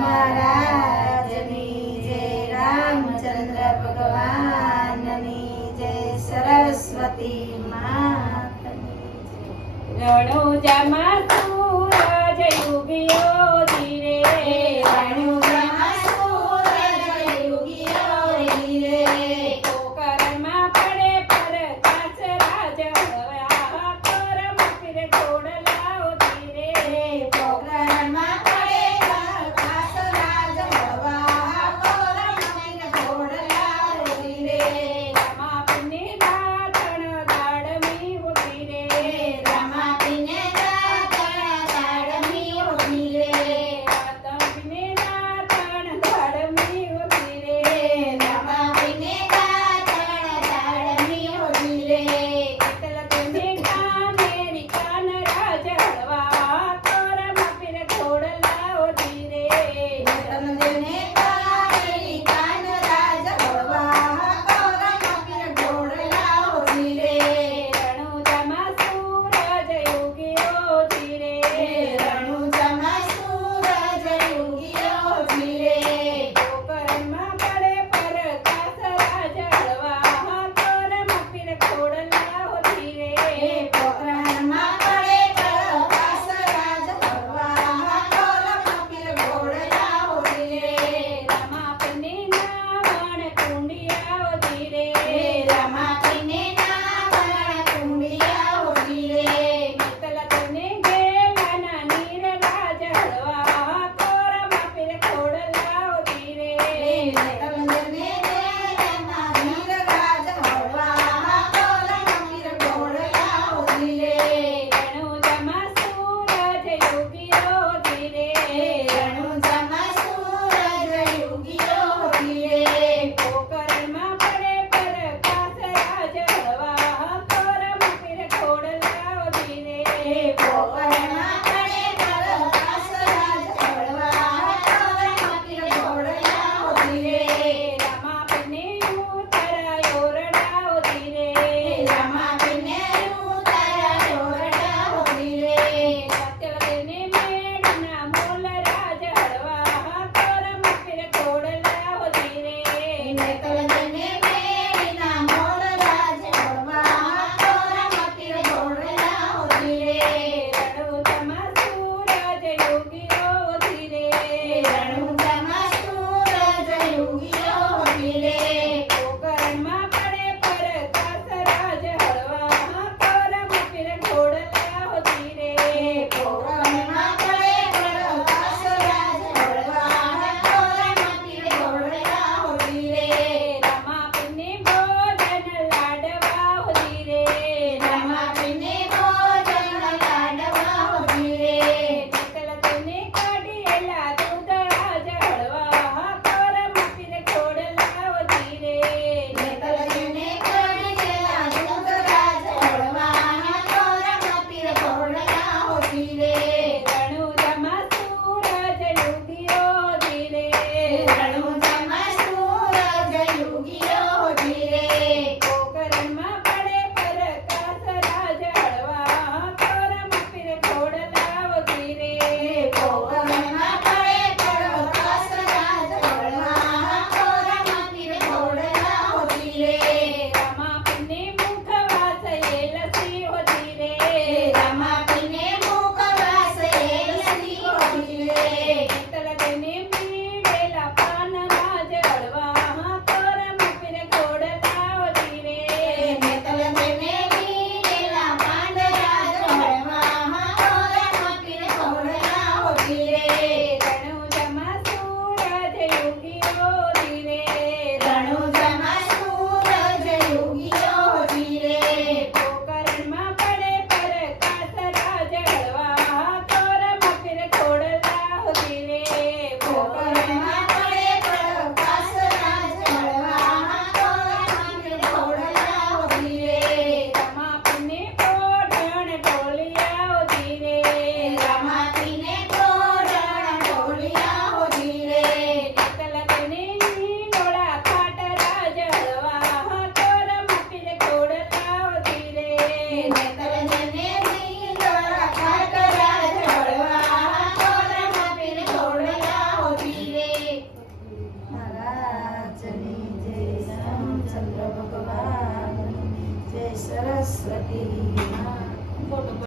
મહારાજની જય, રામચંદ્ર ભગવાનની જય, સરસ્વતી માતની જય। રણુજામાં સૂરજ ઉગ્યો ધીરે, રણુજામાં સૂરજ ઉગ્યો ધીરે, પોકરણમાં પડે પ્રકાશ રાજ હળવા, કોરમાં ફિરે ઘોડલાઓ ધીરે, પોકરણમાં પડે પ્રકાશ રાજ હળવા, કોરમાં ફિરે ઘોડલાઓ ધીરે, રમાપીને દાતણ દાડમી ઉભી રે, રમાપીને દાતણ દાડમી ઊભી રે, રમાપીને દાતણ દાડમી ઉભી રે, રમાપીને દાતણ દાડમી ઊભી રે, એટલ તેને કાનેરી કાન રાજ હળવા, કોરમાં ફિરે ઘોડલાઓ ધીરે, તમને કાવેરી કાન રાજ હળવા, કોરમાં ફિરે ઘોડલાઓ ધીરે, રણુજામાં સૂરજ ઉગ્યો ધીરે, રણુજામાં સૂરજ ઉગ્યો ધીરે, પોકરણમાં પડે પ્રકાશ રાજ હળવા, કોરમાં ફિરે ઘોડલાઓ ધીરે, પોકરણમાં પડે પ્રકાશ રાજ હળવા, કોરમાં ફિરે ઘોડલાઓ ધીરે, રમાપીને નાવણ કુંડિયાઓ ધીરે, રમાપીને નાવણ કુંડિયાઓ ધીરે, મિત્તલ તને ગેલાના નીર રાજ હળવા, કોરમાં ફિરે ઘોડલાઓ ધીરે, તમને દેવના વીર રાજ હળવા, કોરમાં ફિરે ઘોડલાઓ ધીરે, રણુજામાં સૂરજ ઉગ્યો ધીરે, રણુજામાં સૂરજ ઉગ્યો ધીરે, પોકરણમાં પડે પ્રકાશ રાજ હળવા, કોરમાં ફિરે ઘોડલાઓ ધીરે, પોકરણમાં પડે પ્રકાશ રાજ હળવા, કોરમાં ફિરે ઘોડલાઓ ધીરે, રમાપીને ઉતરાયો રડાઓ ધીરે, રમાપીને ઉતાર્યા ઓરડાઓ ધીરે, સત્યલ તેને મેળના મૂલ રાજ હળવા, કોરમાં ફિરે ઘોડલાઓ ધીરે, નેતલને મેળીના મોલ રાજ હળવા, કોરમાં ફિરે ઘોડલાઓ ધીરે, રણુજામાં સૂરજ ઉગ્યો ધીરે, રણુજામાં સૂરજ ઉગ્યો ધીરે, પોકરણમાં પડે પ્રકાશ રાજ હળવા, કોરમાં ફિરે ઘોડલાઓ ધીરે, પોકરણમાં પડે પ્રકાશ રાજ હળવા, કોરમાં ફિરે ઘોડલાઓ ધીરે, રમાપીને ભોજન લાડવાઓ ધીરે, રમાપીને ભોજન લાડવાઓ ધીરે, મિત્તલ તેને કાઢેલા દૂધળા જ હળવા, કોરમાં ફિરે ઘોડલાઓ ધીરે, નેતલને કાઢેલા દૂધ રાજ હળવા, કોરમાં ફિરે ઘોડલાઓ ધીરે, રણુજામાં સૂરજ ઉગ્યો ધીરે, રણુજામાં સૂરજ ઉગ્યો ધીરે, પોકરણમાં પડે પ્રકાશ રાજ હળવા, કોરમાં ફિરે ઘોડલાઓ ધીરે, પોકરણમાં પડે પ્રકાશ રાજ હળવા, કોરમાં ફિરે ઘોડલાઓ ધીરે, રમાપીને મુખવાસ એલસીઓ ધીરે, રમાપીને મુખવાસ એલસીઓ ધીરે, મિત્તલ તેને પીળેલા પાન રાજ હળવા, કોરમાં ફિરે ઘોડલાઓ ધીરે, નેતલને વીરેલા પાંડ રાજ હળવા, કોરમાં ફિરે ઘોડલાઓ ધીરે, રણુજામાં સૂરજ ઉગ્યો ધીરે, રણુજામાં સૂરજ ઉગ્યો ધીરે, પોકરણમાં પડે પ્રકાશ રાજ હળવા, કોરમાં ફિરે ઘોડલાઓ ધીરે, પોકરણમાં પડે પ્રકાશ રાજ હળવા, કોરમાં ફિરે ઘોડલાઓ ધીરે, રમાપીને પોઢણ ઢોલિયાઓ ધીરે, રમાપીને ઘોડણ ઢોલિયાઓ ધીરે, મિત્તલ તેને નીડોળા ખાટ રાજ હળવા, કોરમાં ફિરે ઘોડલાઓ ધીરે, નેતલને નીંદોળા ખાટ રાજ હળવા, કોરમાં ફિરે ઘોડલાઓ ધીરે, રામચંદ્ર ભગવાન જય સરસ્વતી